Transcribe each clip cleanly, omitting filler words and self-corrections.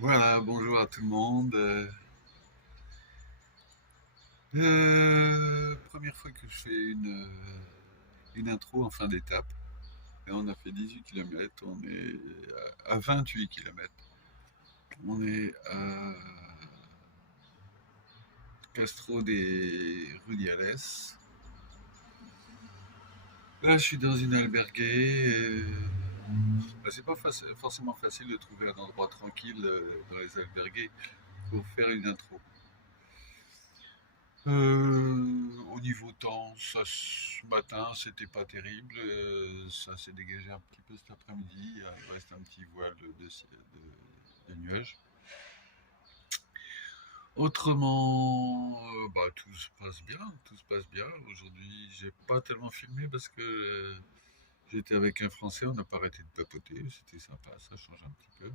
Voilà, bonjour à tout le monde. Première fois que je fais une intro en fin d'étape. Et on a fait 18 km, on est à 28 km. On est à Castro des Rudiales. Là, je suis dans une alberguée. C'est pas forcément facile de trouver un endroit tranquille dans les albergués pour faire une intro. Au niveau temps, ça, ce matin, c'était pas terrible. Ça s'est dégagé un petit peu cet après-midi. Il reste un petit voile de nuages. Autrement, tout se passe bien. Tout se passe bien. Aujourd'hui, j'ai pas tellement filmé parce que j'étais avec un Français. On n'a pas arrêté de papoter. C'était sympa. Ça change un petit peu.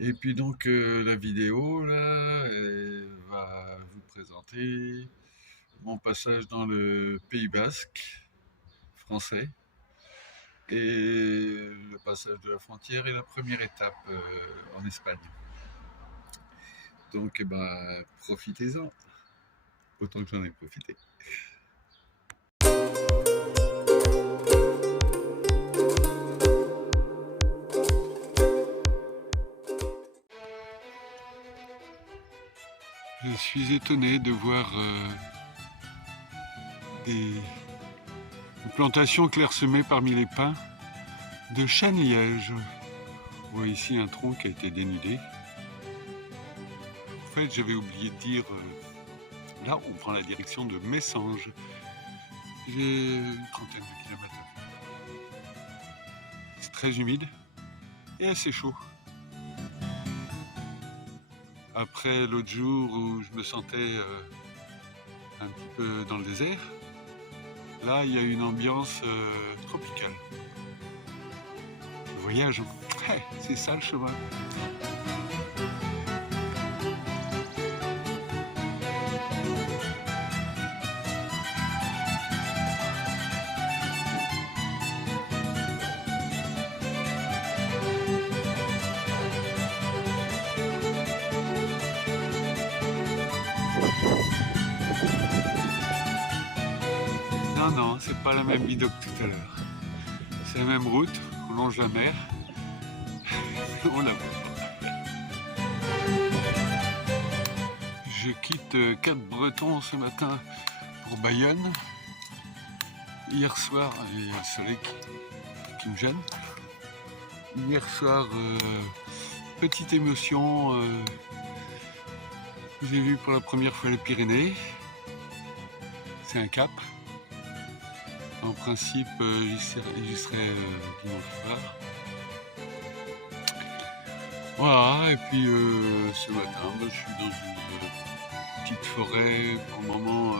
Et puis donc, la vidéo, là, elle va vous présenter mon passage dans le Pays Basque français et le passage de la frontière et la première étape en Espagne. Donc, profitez-en, autant que j'en ai profité. Je suis étonné de voir des plantations clairsemées parmi les pins de chêne-liège. On voit ici un tronc qui a été dénudé. En fait, j'avais oublié de dire, là, on prend la direction de Messanges. J'ai une trentaine de kilomètres à faire. C'est très humide et assez chaud. Après l'autre jour où je me sentais un petit peu dans le désert, là, il y a une ambiance tropicale. Le voyage, c'est ça le chemin. Non, non, c'est pas la même vidéo que tout à l'heure. C'est la même route, on longe la mer, on la voit pas. Je quitte Cap-Breton ce matin pour Bayonne. Hier soir, il y a un soleil qui me gêne. Hier soir, petite émotion, j'ai vu pour la première fois les Pyrénées. C'est un cap. En principe, j'y serai dimanche soir. Voilà, et puis ce matin, je suis dans une petite forêt, pour le moment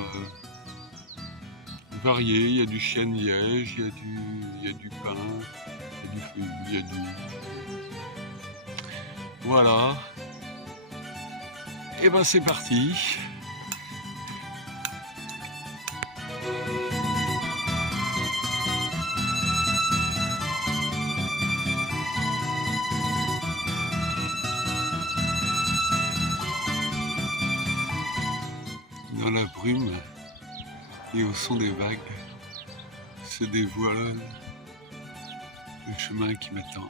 variée. Il y a du chêne-liège, il y a du pin, il y a du feuillu, il y a du... Voilà. Et ben c'est parti. Dans la brume et au son des vagues se dévoile le chemin qui m'attend.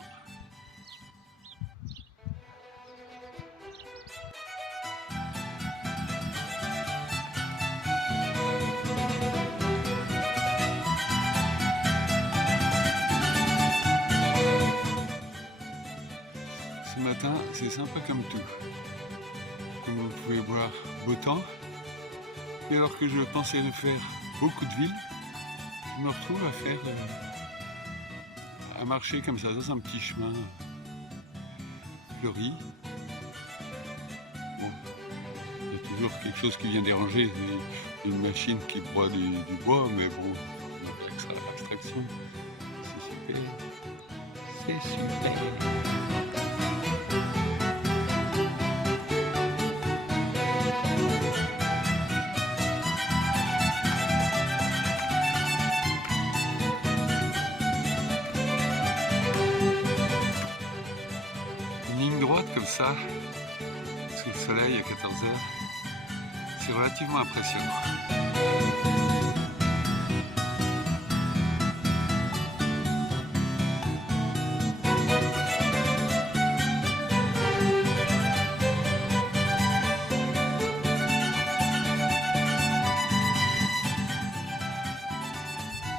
Ce matin, c'est sympa comme tout. Comme vous pouvez voir, beau temps. Et alors que je pensais ne faire beaucoup de villes, je me retrouve à marcher comme ça dans un petit chemin fleuri. Bon, il y a toujours quelque chose qui vient déranger, une machine qui broie du bois, mais bon, on appelle ça l'abstraction. C'est super. C'est super. ça, sous le soleil à 14 heures, c'est relativement impressionnant.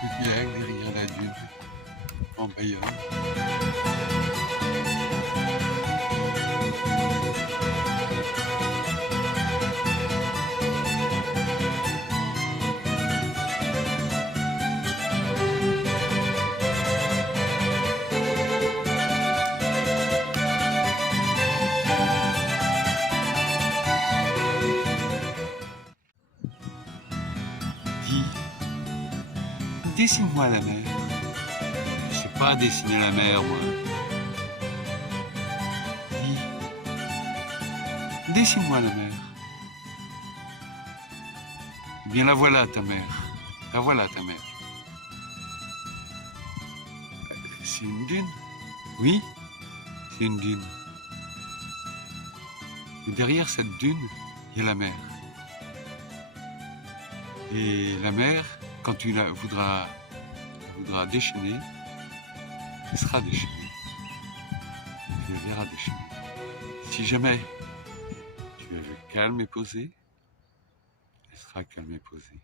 Le village derrière la dune, en Bayonne. Dis, dessine-moi la mer. Je sais pas dessiner la mer, moi. Dis, dessine-moi la mer. Eh bien, la voilà ta mère. La voilà ta mère. C'est une dune? Oui, c'est une dune. Et derrière cette dune, il y a la mer. Et la mer, quand tu la voudras déchaîner, elle sera déchaînée. Tu la verras déchaîner. Si jamais tu es calme et posé, elle sera calme et posée.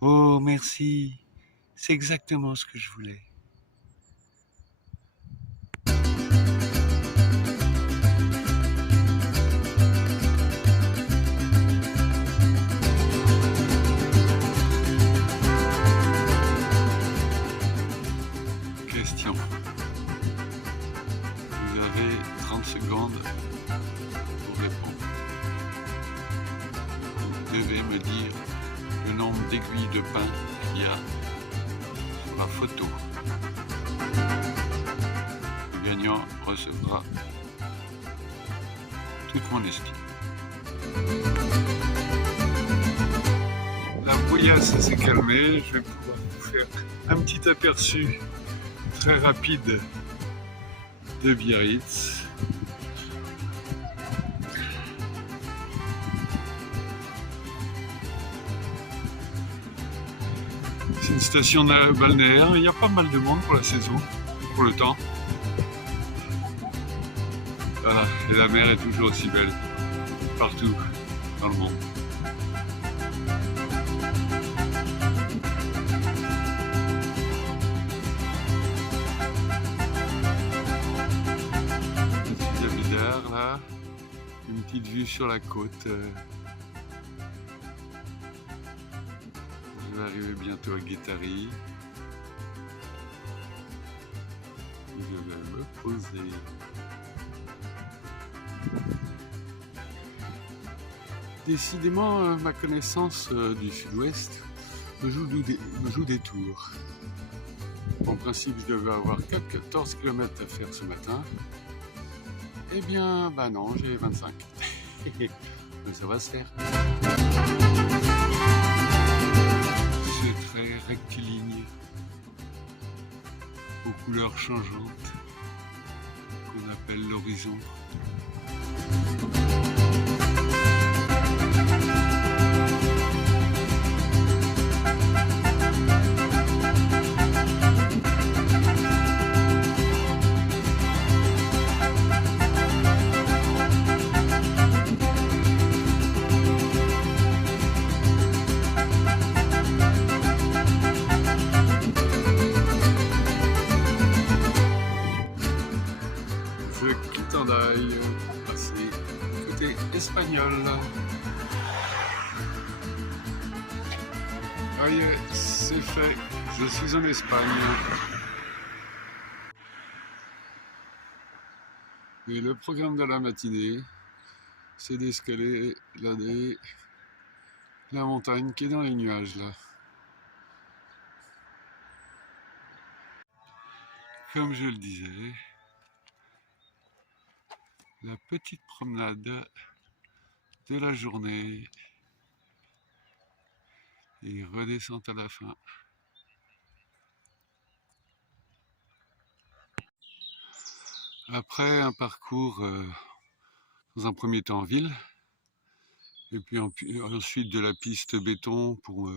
Oh, merci. C'est exactement ce que je voulais. Question. Vous avez 30 secondes pour répondre. Vous devez me dire le nombre d'aiguilles de pin qu'il y a sur la photo. Le gagnant recevra toute mon estime. La brouillasse s'est calmée, je vais pouvoir vous faire un petit aperçu très rapide de Biarritz. C'est une station balnéaire, il y a pas mal de monde pour la saison, pour le temps. Voilà, et la mer est toujours aussi belle, partout dans le monde. Là, une petite vue sur la côte. Je vais arriver bientôt à Guétari. Je vais me poser. Décidément, ma connaissance du sud-ouest me joue des tours. En principe, je devais avoir 14 km à faire ce matin. Eh bien, bah non, j'ai 25. Mais ça va se faire. C'est très rectiligne, aux couleurs changeantes, qu'on appelle l'horizon. Passer côté espagnol. Voyez, c'est fait, je suis en Espagne. Et le programme de la matinée, c'est d'escalader la montagne qui est dans les nuages là. Comme je le disais, la petite promenade de la journée et redescente à la fin. Après un parcours dans un premier temps en ville, et puis ensuite de la piste béton pour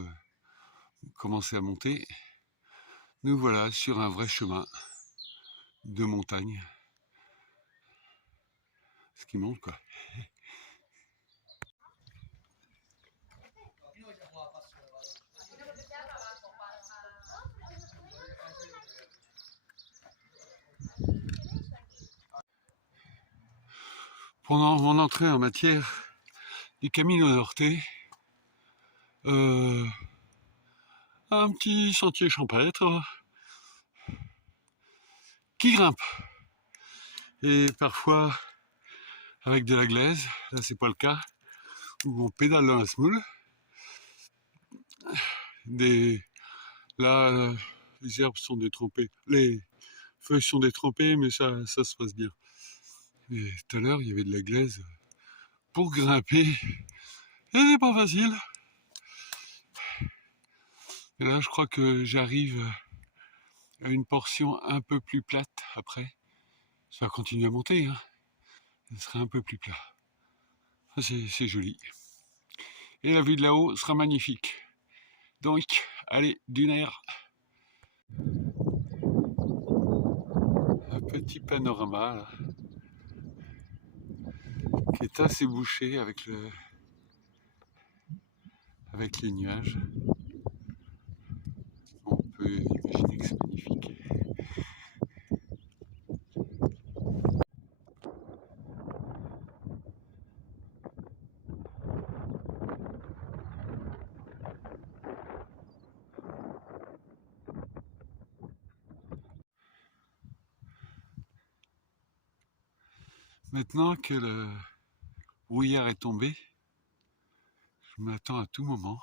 commencer à monter, nous voilà sur un vrai chemin de montagne. Ce qui monte quoi. Pendant mon entrée en matière du Camino Norte, un petit sentier champêtre qui grimpe. Et parfois avec de la glaise, là c'est pas le cas, où on pédale dans la semoule. Là, les herbes sont détrempées, les feuilles sont détrempées, mais ça se passe bien. Et tout à l'heure, il y avait de la glaise pour grimper, et c'est pas facile. Et là, je crois que j'arrive à une portion un peu plus plate après. Ça va continuer à monter, hein. Ça sera un peu plus plat. C'est joli. Et la vue de là-haut sera magnifique. Donc, allez, dunaire. Un petit panorama là, qui est assez bouché avec les nuages. On peut imaginer que c'est magnifique. Maintenant que le brouillard est tombé, je m'attends à tout moment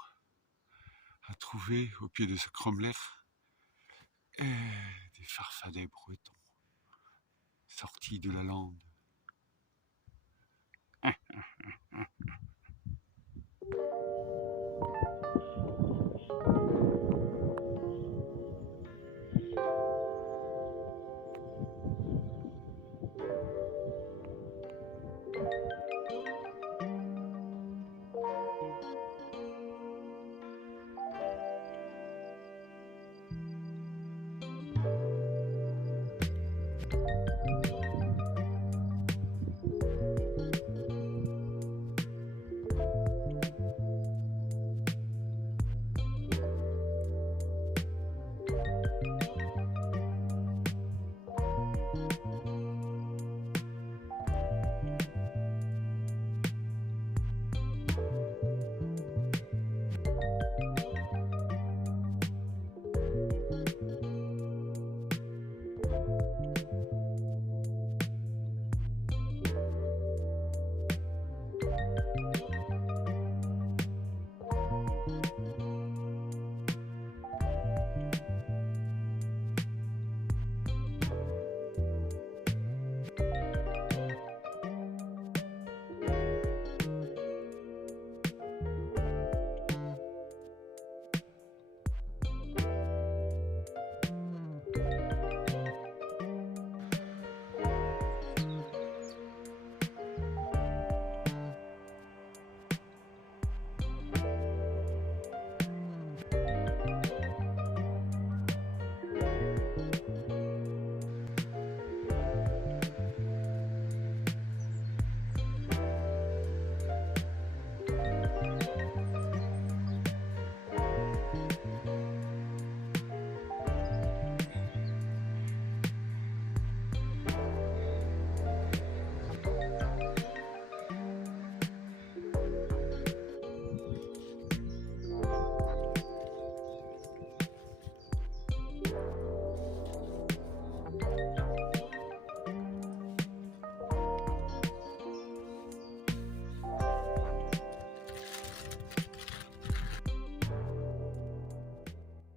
à trouver au pied de ce cromlech des farfadets bretons sortis de la lande.